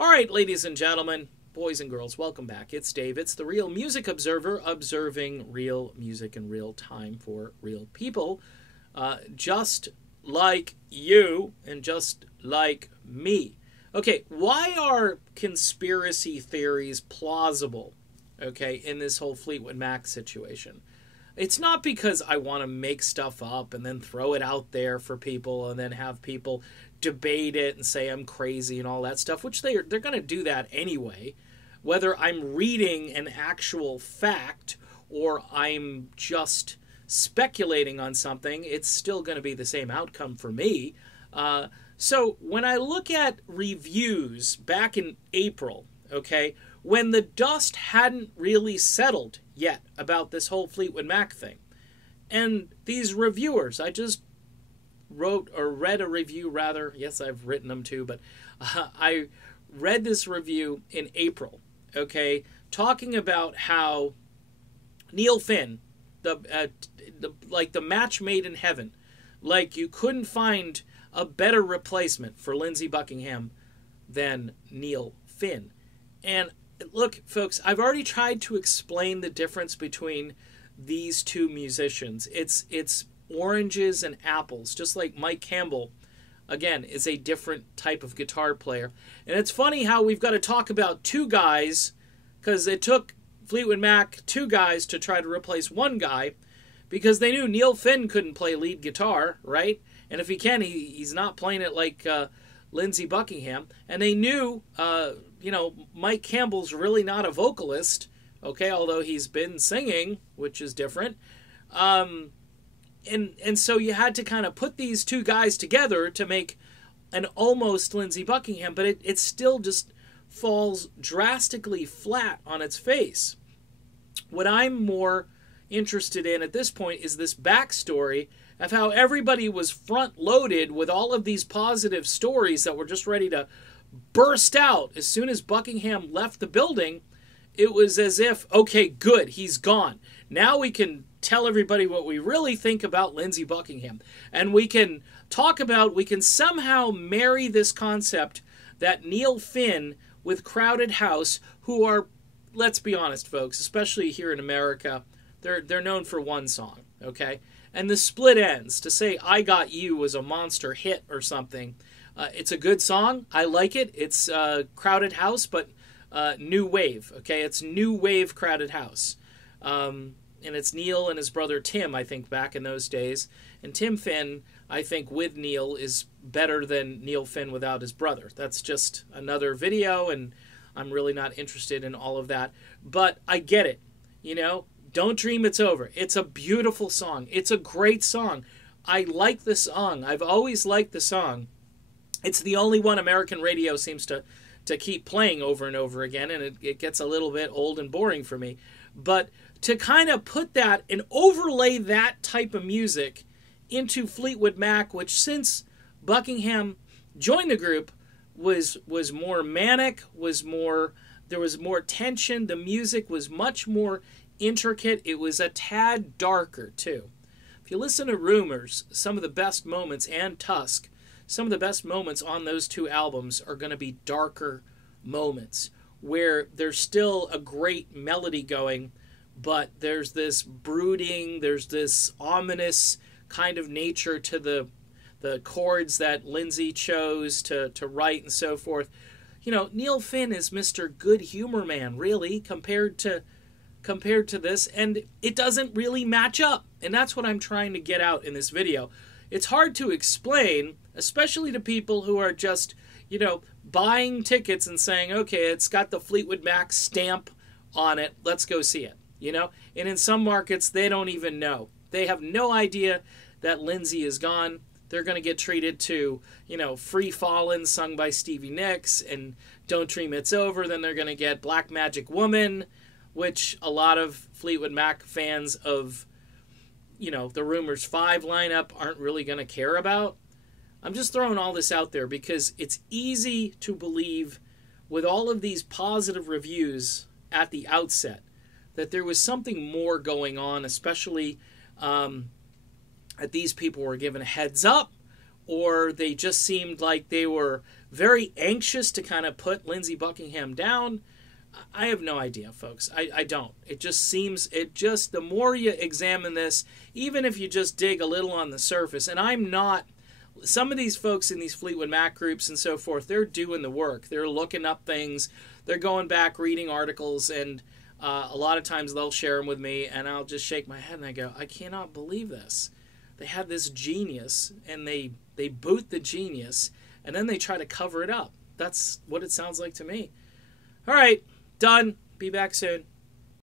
All right, ladies and gentlemen, boys and girls, welcome back. It's Dave. It's the Real Music Observer, observing real music in real time for real people, just like you and just like me. Okay, why are conspiracy theories plausible, okay, in this whole Fleetwood Mac situation? It's not because I want to make stuff up and then throw it out there for people and then have people debate it and say I'm crazy and all that stuff, which they're going to do that anyway. Whether I'm reading an actual fact or I'm just speculating on something, it's still going to be the same outcome for me. So when I look at reviews back in April, okay, when the dust hadn't really settled yet about this whole Fleetwood Mac thing, and these reviewers, I just wrote or read a review rather. Yes, I've written them too, but I read this review in April, okay, talking about how Neil Finn, the match made in heaven, like you couldn't find a better replacement for Lindsey Buckingham than Neil Finn. And look, folks, I've already tried to explain the difference between these two musicians. It's oranges and apples, just like Mike Campbell, again, is a different type of guitar player. And it's funny how we've got to talk about two guys, because it took Fleetwood Mac two guys to try to replace one guy, because they knew Neil Finn couldn't play lead guitar, right? And if he can, he's not playing it like Lindsey Buckingham. And they knew, Mike Campbell's really not a vocalist, okay, although he's been singing, which is different. And so you had to kind of put these two guys together to make an almost Lindsey Buckingham, but it still just falls drastically flat on its face. What I'm more interested in at this point is this backstory of how everybody was front-loaded with all of these positive stories that were just ready to burst out. As soon as Buckingham left the building, it was as if, okay, good, he's gone. Now we can tell everybody what we really think about Lindsey Buckingham. And we can somehow marry this concept that Neil Finn with Crowded House, who are, let's be honest, folks, especially here in America, they're known for one song, okay? And the Split Ends, to say I Got You was a monster hit or something, it's a good song. I like it. It's Crowded House, but new wave, okay? It's new wave Crowded House. And it's Neil and his brother Tim, I think, back in those days. And Tim Finn, I think, with Neil is better than Neil Finn without his brother. That's just another video, and I'm really not interested in all of that. But I get it, Don't Dream It's Over. It's a beautiful song. It's a great song. I like the song. I've always liked the song. It's the only one American radio seems to keep playing over and over again, and it gets a little bit old and boring for me. But to kind of put that and overlay that type of music into Fleetwood Mac, which since Buckingham joined the group was more manic, there was more tension, the music was much more intricate, it was a tad darker too. If you listen to Rumors, some of the best moments, and Tusk, some of the best moments on those two albums are going to be darker moments where there's still a great melody going, but there's this brooding, there's this ominous kind of nature to the chords that Lindsey chose to write and so forth. Neil Finn is Mr. Good Humor Man, really, compared to this, and it doesn't really match up. And that's what I'm trying to get out in this video. It's hard to explain, especially to people who are just, buying tickets and saying, okay, it's got the Fleetwood Mac stamp on it, let's go see it, And in some markets, they don't even know. They have no idea that Lindsey is gone. They're going to get treated to, Free Fallin' sung by Stevie Nicks and Don't Dream It's Over. Then they're going to get Black Magic Woman, which a lot of Fleetwood Mac fans of, the Rumors 5 lineup aren't really going to care about. I'm just throwing all this out there because it's easy to believe with all of these positive reviews at the outset that there was something more going on, especially that these people were given a heads up, or they just seemed like they were very anxious to kind of put Lindsey Buckingham down. I have no idea, folks. I don't. It just the more you examine this, even if you just dig a little on the surface, and I'm not, some of these folks in these Fleetwood Mac groups and so forth, they're doing the work. They're looking up things. They're going back, reading articles, and a lot of times they'll share them with me, and I'll just shake my head and I go, I cannot believe this. They had this genius, and they boot the genius, and then they try to cover it up. That's what it sounds like to me. All right, done. Be back soon.